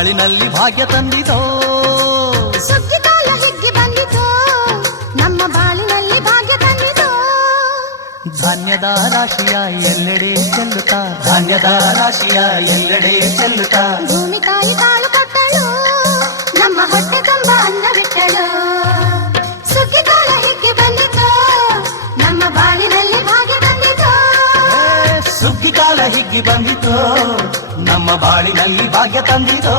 ಬಾಳಿನಲ್ಲಿ ಭಾಗ್ಯ ತಂದಿತೋ. ಸುಗ್ಗಿಕಾಲ ಹಿಗ್ಗಿ ಬಂದಿತೋ, ನಮ್ಮ ಬಾಳಿನಲ್ಲಿ ಭಾಗ್ಯ ತಂದಿತೋ. ಧಾನ್ಯದ ರಾಶಿಯ ಎಲ್ಲೆಡೆ ಚೆಲ್ಲುತ್ತಾ, ಧಾನ್ಯದ ರಾಶಿಯ ಎಲ್ಲೆಡೆ ಚೆಲ್ಲುತ್ತಾ, ಭೂಮಿ ತಾಯಿ ಕಾಳು ಕೊಟ್ಟಳು, ನಮ್ಮ ಹೊಟ್ಟೆ ತುಂಬ ಅನ್ನ ಬಿಟ್ಟಳು. ಸುಗ್ಗಿಕಾಲ ಹಿಗ್ಗಿ ಬಂದಿತೋ, ನಮ್ಮ ಬಾಳಿನಲ್ಲಿ ಭಾಗ್ಯ ತಂದಿತೋ. ಸುಗ್ಗಿಕಾಲ ಹಿಗ್ಗಿ ಬಂದಿತೋ, ನಮ್ಮ ಬಾಳಿನಲ್ಲಿ ಭಾಗ್ಯ ತಂದಿತೋ.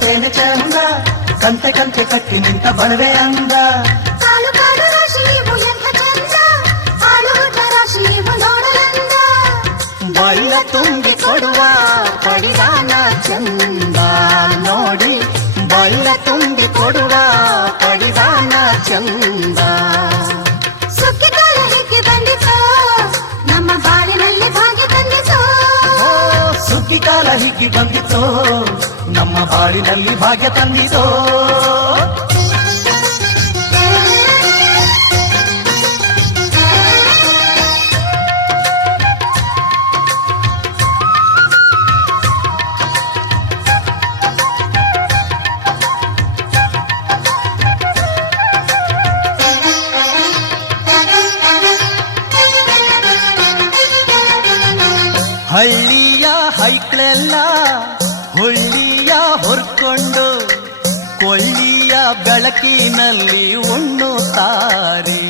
ತೇನೆ ಚಂದ, ಕಂತೆ ಕಂತೆ ಕಟ್ಟಿ ನಿಂತ ಬಣವೆ ಅಂದ. ಕಾಳು ಕಾಳು ರಾಶಿ ನೀವು ಎಂಥ ಚಂದ, ಆಳುವುದ ರಾಶಿ ನೀವು ನೋಡಲಂದ. ಬೈಲ ತುಂಬಿ ಕೊಡುವ ಪಡಿದಾನ ಚಂದ ನೋಡಿ, ಬೈಲ ತುಂಬಿ ಕೊಡುವ ಪಡಿದಾನ ಚಂದ. ಸುಗ್ಗಿಕಾಲ ಹಿಗ್ಗಿ ಬಂದಿತೋ, ನಮ್ಮ ಬಾಳಿನಲ್ಲಿ ಭಾಗ್ಯ ತಂದಿತೋ. ಸುಗ್ಗಿಕಾಲ ಹಿಗ್ಗಿ ಬಂದಿತೋ, ನಮ್ಮ ಬಾಳಿನಲ್ಲಿ ಭಾಗ್ಯ ತಂದಿತೋ. ಹಳ್ಳಿಯ ಹೈಕ್ಳೆಲ್ಲ ಹುಳ್ಳಿಯ ಹೊರ್ಕೊಂಡು ಕೊಳ್ಳಿಯ ಬೆಳಕಿನಲ್ಲಿ ಉಣ್ಣುತ್ತಾರೆ.